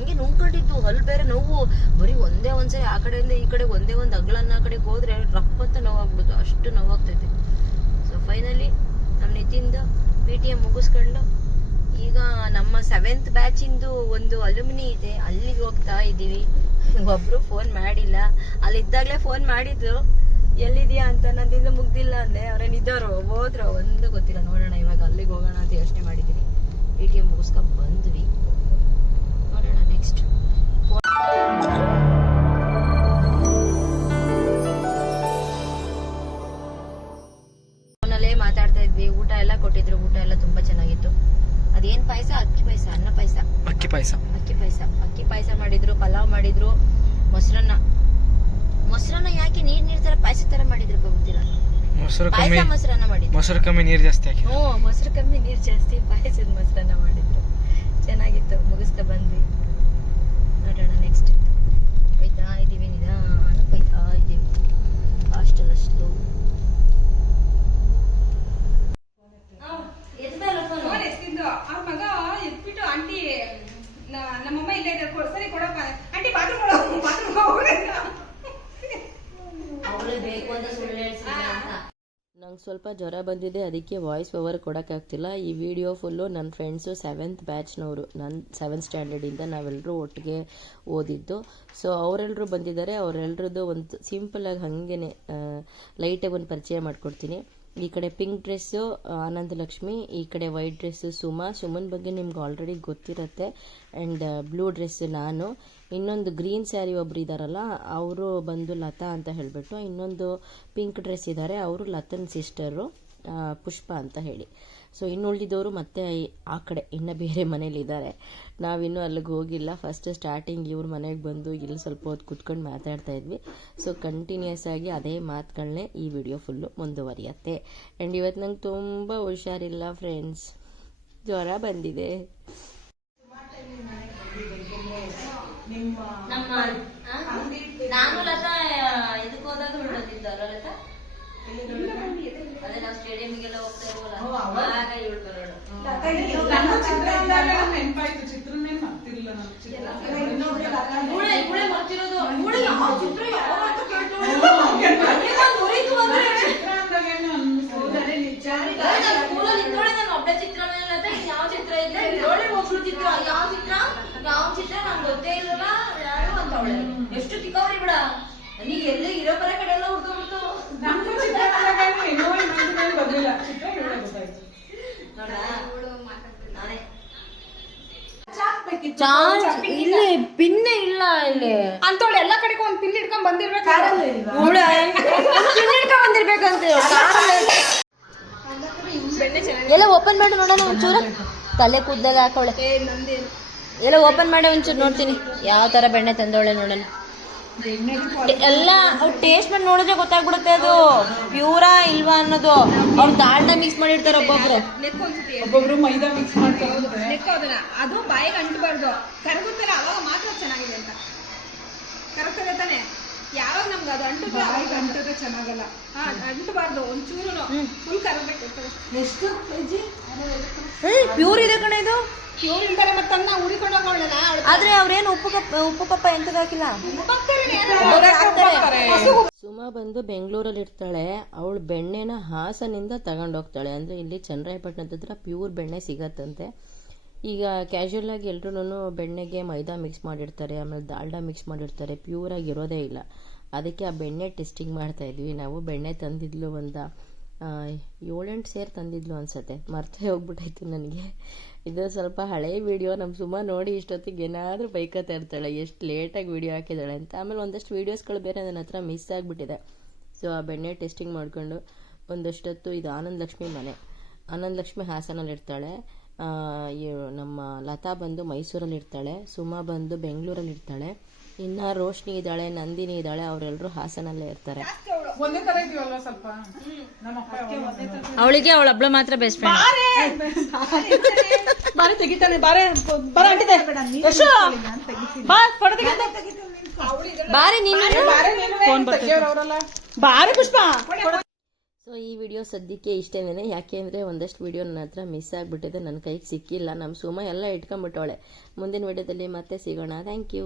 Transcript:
ಹಂಗೆ ನುಂಗ್ಕೊಂಡಿದ್ದು. ಅಲ್ಲಿ ಬೇರೆ ನೋವು, ಬರೀ ಒಂದೇ ಒಂದ್ಸರಿ ಆ ಕಡೆಯಿಂದ ಈ ಕಡೆ ಒಂದೇ ಒಂದು ಅಗ್ಲನ್ನ ಆ ಕಡೆಗೆ ಹೋದ್ರೆ ರಪ್ಪ ಅಂತ ನೋವಾಗ್ಬಿಡುದು, ಅಷ್ಟು ನೋವಾಗ್ತೈತೆ. ಸೊ ಫೈನಲಿ ನಮ್ಮ ನಿತಿಂದ PTM ಮುಗಿಸ್ಕೊಂಡು ಈಗ ನಮ್ಮ 7th ಬ್ಯಾಚ್ ಇಂದು ಒಂದು ಅಲ್ಯೂಮಿನಿ ಇದೆ, ಅಲ್ಲಿಗೆ ಹೋಗ್ತಾ ಇದೀವಿ. ಒಬ್ರು ಫೋನ್ ಮಾಡಿಲ್ಲ, ಅಲ್ಲಿದ್ದಾಗ್ಲೇ ಫೋನ್ ಮಾಡಿದ್ರು ಎಲ್ಲಿದ್ಯಾ ಅಂತ. ನಂದಿಂದ ಮುಗ್ದಿಲ್ಲ ಅಂದೆ, ಅವ್ರೇನಿದ್ದಾರೋ ಹೋದ್ರು ಒಂದು ಗೊತ್ತಿಲ್ಲ. ನೋಡೋಣ ಇವಾಗ ಅಲ್ಲಿಗೆ ಹೋಗೋಣ ಅಂತ ಯೋಚನೆ ಮಾಡಿದೀನಿ. PTM ಮುಗಿಸ್ಕೊಂಡ್ ಬಂದ್ವಿ, ನೋಡೋಣ ನೆಕ್ಸ್ಟ್. ಫೋನಲ್ಲೇ ಮಾತಾಡ್ತಾ ಇದ್ವಿ. ಊಟ ಎಲ್ಲ ಕೊಟ್ಟಿದ್ರು, ಊಟ ಎಲ್ಲ ತುಂಬಾ ಚೆನ್ನಾಗಿತ್ತು. ಅದೇನ್ ಪಾಯಸ? ಅಕ್ಕಿ ಪಾಯಸ, ಅನ್ನ ಪಾಯಸ, ಅಕ್ಕಿ ಪಾಯಸ, ಅಕ್ಕಿ ಪಾಯಸ ಮಾಡಿದ್ರು, ಪಲಾವ್ ಮಾಡಿದ್ರು, ಮೊಸರನ್ನ ಯಾಕೆ ನೀರ್ ತರ ಪಾಯಸ ತರ ಮಾಡಿದ್ರು ಗೊತ್ತಿಲ್ಲ. ಮೊಸರನ್ನ ಮಾಡಿದ್ರು, ಮೊಸರು ಕಮ್ಮಿ ನೀರ್ ಜಾಸ್ತಿ, ಮೊಸರು ಕಮ್ಮಿ ನೀರ್ ಜಾಸ್ತಿ, ಪಾಯಸದ ಮೊಸರನ್ನ ಮಾಡಿದ್ರು. ಚೆನ್ನಾಗಿತ್ತು. ಮುಗಿಸ್ತಾ ಬಂದ್ವಿ. ನೋಡೋಣ ನೆಕ್ಸ್ಟ್. ಬೈತಾ ಇದೀವಿ, ನಿಧಾನ ಬೈತಾ ಇದೀವಿ. ಹಾಸ್ಟೆಲ್ ಅಷ್ಟು ಅವ್ರ ಮಗ ಎತ್ಬಿಟ್ಟು ಆಂಟಿ ನಮ್ಮಮ್ಮ ಇಲ್ಲ ಇದ್ದಾರೆ, ಸರಿ ಕೊಡಪ್ಪ ಆಂಟಿ ಬಾತ್ರೂಮ್ ಬೇಕು ಅಂತ ಸುಳ್ಳು ಹೇಳ್ಸಿದ್ರೆ ಅಂತ. ನಂಗೆ ಸ್ವಲ್ಪ ಜ್ವರ ಬಂದಿದೆ, ಅದಕ್ಕೆ ವಾಯ್ಸ್ ಓವರ್ ಕೊಡೋಕ್ಕಾಗ್ತಿಲ್ಲ. ಈ ವಿಡಿಯೋ ಫುಲ್ಲು ನನ್ನ ಫ್ರೆಂಡ್ಸು 7th ಬ್ಯಾಚ್ನವರು, ನನ್ನ 7th ಸ್ಟ್ಯಾಂಡರ್ಡಿಂದ ನಾವೆಲ್ಲರೂ ಒಟ್ಟಿಗೆ ಓದಿದ್ದು. ಸೊ ಅವರೆಲ್ಲರೂ ಬಂದಿದ್ದಾರೆ. ಅವರೆಲ್ಲರದ್ದು ಒಂದು ಸಿಂಪಲಾಗಿ ಹಾಗೇ ಲೈಟಾಗಿ ಒಂದು ಪರಿಚಯ ಮಾಡಿಕೊಡ್ತೀನಿ. ಈ ಕಡೆ ಪಿಂಕ್ ಡ್ರೆಸ್ಸು ಆನಂದ ಲಕ್ಷ್ಮಿ, ಈ ಕಡೆ ವೈಟ್ ಡ್ರೆಸ್ಸು ಸುಮನ್ ಬಗ್ಗೆ ನಿಮ್ಗೆ ಆಲ್ರೆಡಿ ಗೊತ್ತಿರುತ್ತೆ. ಆ್ಯಂಡ್ ಬ್ಲೂ ಡ್ರೆಸ್ಸು ನಾನು. ಇನ್ನೊಂದು ಗ್ರೀನ್ ಸ್ಯಾರಿ ಒಬ್ರು ಇದ್ದಾರಲ್ಲ, ಅವರು ಬಂದು ಲತಾ ಅಂತ ಹೇಳಿಬಿಟ್ಟು. ಇನ್ನೊಂದು ಪಿಂಕ್ ಡ್ರೆಸ್ ಇದ್ದಾರೆ, ಅವರು ಲತನ್ ಸಿಸ್ಟರು ಪುಷ್ಪ ಅಂತ ಹೇಳಿ. ಸೊ ಇನ್ನು ಉಳಿದಿದ್ದವರು ಮತ್ತೆ ಆ ಕಡೆ ಇನ್ನು ಬೇರೆ ಮನೇಲಿದ್ದಾರೆ. ನಾವಿನ್ನೂ ಅಲ್ಲಿಗೆ ಹೋಗಿಲ್ಲ. ಫಸ್ಟ್ ಸ್ಟಾರ್ಟಿಂಗ್ ಇವ್ರ ಮನೆಗೆ ಬಂದು ಇಲ್ಲಿ ಸ್ವಲ್ಪ ಹೊತ್ತು ಕುತ್ಕೊಂಡು ಮಾತಾಡ್ತಾ ಇದ್ವಿ. ಸೊ ಕಂಟಿನ್ಯೂಸ್ ಆಗಿ ಅದೇ ಮಾತುಗಳನ್ನೇ ಈ ವಿಡಿಯೋ ಫುಲ್ಲು ಮುಂದುವರಿಯುತ್ತೆ. ಆ್ಯಂಡ್ ಇವತ್ತು ನಂಗೆ ತುಂಬ ಹುಷಾರಿಲ್ಲ ಫ್ರೆಂಡ್ಸ್, ಜ್ವರ ಬಂದಿದೆ. ನಾನು ಲತಾ ಇದಕ್ಕೆ ಹೋದಾಗ ಬಿಡೋದಿದ್ದಲ್ಲ ಲತಾ, ಅದೇ ನಾವು ಸ್ಟೇಡಿಯಂಗೆಲ್ಲ ಹೋಗ್ತಾ ಇರೋಲ್ಲ, ಆಗ ಇವಳು ಬರೋಳು. ಒಬ್ಬಳೆ ಚಿತ್ರ ಯಾವ ಚಿತ್ರ ಇದೆ ಚಿತ್ರ, ಯಾವ ಚಿತ್ರ ನಂಗೆ ಗೊತ್ತೇ ಇಲ್ಲಲ್ಲ ಯಾರು ಅಂತ ಅವಳೆ. ಎಷ್ಟು ತಿಕ್ಕವ್ರಿ ಬಿಡ, ನೀ ಎಲ್ಲಿ ಇರೋ ಬರ ಕಡೆ ಎಲ್ಲ ಹುಡ್ಕೊಂಡ್ಬಿಡ್ತು. ಇಲ್ಲಿ ಪಿನ್ನೆ ಇಲ್ಲ, ಇಲ್ಲಿ ಅಂತೋಳು ಎಲ್ಲ ಕಡೆಗೂ ಒಂದ್ ಪಿನ್ ಇಟ್ಕೊಂಡ್ ಬಂದಿರ್ಬೇಕು, ಪಿನ್ ಇಟ್ಕೊಂಡ್ ಬಂದಿರ್ಬೇಕಂತ. ಎಲ್ಲ ಓಪನ್ ಮಾಡಿ ನೋಡೋಣ ಒಂಚೂರು. ತಲೆ ಕೂದಲೆಲ್ಲ ಹಾಕೋಳೆ, ಎಲ್ಲ ಓಪನ್ ಮಾಡಿ ಒಂಚೂರು ನೋಡ್ತೀನಿ ಯಾವ ತರ ಬೆಣ್ಣೆ ತಂದವಳೆ ನೋಡೋಣ. ಎಲ್ಲ ಅವ್ರು ಟೇಸ್ಟ್ ಮಾಡಿ ನೋಡಿದ್ರೆ ಗೊತ್ತಾಗ್ಬಿಡುತ್ತೆ ಅದು ಪ್ಯೂರಾ ಇಲ್ವಾ ಅನ್ನೋದು. ಅವ್ರು ದಾಲ್ಡ ಮಿಕ್ಸ್ ಮಾಡಿರ್ತಾರೆ, ಒಬ್ಬೊಬ್ರು ಮೈದಾ ಮಿಕ್ಸ್ ಮಾಡ್ತಾರೆ. ಅದು ಬಾಯಿಗೆ ಅಂಟಬಾರ್ದು, ಕರಗುತ್ತಲ್ಲ ಅವಾಗ ಮಾತ್ರ ಚೆನ್ನಾಗಿದೆ ಅಂತ. ಕರಗ್ತದೆ ತಾನೆ, ಯಾವಾಗ ನಮ್ಗೆ ಅದು ಅಂಟಿದ್ರೆ ಬಾಯಿಗೆ ಅಂಟದೆ ಚೆನ್ನಾಗಲ್ಲ. ಅಂಟಬಾರ್ದು, ಒಂಚೂರು ಫುಲ್ ಕರಗಬೇಕು. ಎಷ್ಟು ಪ್ಯೂರ್ ಇದೆ ಕಣ ಇದು. ಪ್ಯೂರ್ ಇಲ್ದಾರೆ ಮತ್ತನ್ನ ಉಳಿಕೊಂಡು ಹೋಗೋಣ. ಆದ್ರೆ ಅವ್ರೇನು ಉಪ್ಪು ಪಪ್ಪ ಎಂತದ ಹಾಕಿಲ್ಲ. ಸುಮಾ ಬಂದು ಬೆಂಗಳೂರಲ್ಲಿ ಇರ್ತಾಳೆ. ಅವಳು ಬೆಣ್ಣೆನ ಹಾಸನಿಂದ ತಗೊಂಡೋಗ್ತಾಳೆ. ಅಂದ್ರೆ ಇಲ್ಲಿ ಚನ್ನರಾಯಪಟ್ಟಣದ ಹತ್ರ ಪ್ಯೂರ್ ಬೆಣ್ಣೆ ಸಿಗತ್ತಂತೆ. ಈಗ ಕ್ಯಾಶುವಲ್ ಆಗಿ ಎಲ್ರೂ ಬೆಣ್ಣೆಗೆ ಮೈದಾ ಮಿಕ್ಸ್ ಮಾಡಿರ್ತಾರೆ, ಆಮೇಲೆ ದಾಲ್ಡಾ ಮಿಕ್ಸ್ ಮಾಡಿರ್ತಾರೆ, ಪ್ಯೂರ್ ಆಗಿ ಇರೋದೇ ಇಲ್ಲ. ಅದಕ್ಕೆ ಆ ಬೆಣ್ಣೆ ಟೆಸ್ಟಿಂಗ್ ಮಾಡ್ತಾ ಇದ್ವಿ ನಾವು. ಬೆಣ್ಣೆ ತಂದಿದ್ಲು ಒಂದು 7-8 ಸೇರು ತಂದಿದ್ಲು ಅನ್ಸತ್ತೆ, ಮರ್ತೇ ಹೋಗ್ಬಿಟ್ಟಾಯ್ತು ನನಗೆ. ಇದು ಸ್ವಲ್ಪ ಹಳೆಯ ವಿಡಿಯೋ. ನಮ್ಮ ಸುಮಾ ನೋಡಿ ಇಷ್ಟೊತ್ತಿಗೆ ಏನಾದರೂ ಬೈಕತ್ತಾ ಇರ್ತಾಳೆ, ಎಷ್ಟು ಲೇಟಾಗಿ ವಿಡಿಯೋ ಹಾಕಿದ್ದಾಳೆ ಅಂತ. ಆಮೇಲೆ ಒಂದಷ್ಟು ವೀಡಿಯೋಸ್ಗಳು ಬೇರೆ ನನ್ನ ಹತ್ರ ಮಿಸ್ ಆಗಿಬಿಟ್ಟಿದೆ. ಸೊ ಆ ಬೆಣ್ಣೆ ಟೆಸ್ಟಿಂಗ್ ಮಾಡಿಕೊಂಡು ಒಂದಷ್ಟೊತ್ತು. ಇದು ಆನಂದ ಲಕ್ಷ್ಮಿ ಮನೆ. ಆನಂದ ಲಕ್ಷ್ಮಿ ಹಾಸನಲ್ಲಿ ಇರ್ತಾಳೆ. ನಮ್ಮ ಲತಾ ಬಂದು ಮೈಸೂರಲ್ಲಿ ಇರ್ತಾಳೆ. ಸುಮಾ ಬಂದು ಬೆಂಗಳೂರಲ್ಲಿ ಇರ್ತಾಳೆ. ಇನ್ನು ರೋಶ್ನಿ ಇದ್ದಾಳೆ, ನಂದಿನಿ ಇದ್ದಾಳೆ, ಅವರೆಲ್ಲರೂ ಹಾಸನಲ್ಲೇ ಇರ್ತಾರೆ. ಅವಳಿಗೆ ಅವಳ ಹಬ್ಬಳ ಮಾತ್ರ ಬೆಸ್ಟ್ ಫ್ರೆಂಡ್. ಬಾರೆ ತೆಗಿತಾನೆ, ಬಾರೆ ಬಾರೆ ನೀನು ಬಾರೆ ಪುಷ್ಪ. ಸೊ ಈ ವಿಡಿಯೋ ಸದ್ಯಕ್ಕೆ ಇಷ್ಟೇನೆ. ಯಾಕೆ ಅಂದರೆ ಒಂದಷ್ಟು ವಿಡಿಯೋ ನನ್ನ ಹತ್ರ ಮಿಸ್ ಆಗಿಬಿಟ್ಟಿದೆ, ನನ್ನ ಕೈಗೆ ಸಿಕ್ಕಿಲ್ಲ. ನಮ್ಮ ಸುಮ ಎಲ್ಲ ಇಟ್ಕೊಂಡ್ಬಿಟ್ಟವಳೆ. ಮುಂದಿನ ವಿಡಿಯೋದಲ್ಲಿ ಮತ್ತೆ ಸಿಗೋಣ. Thank you.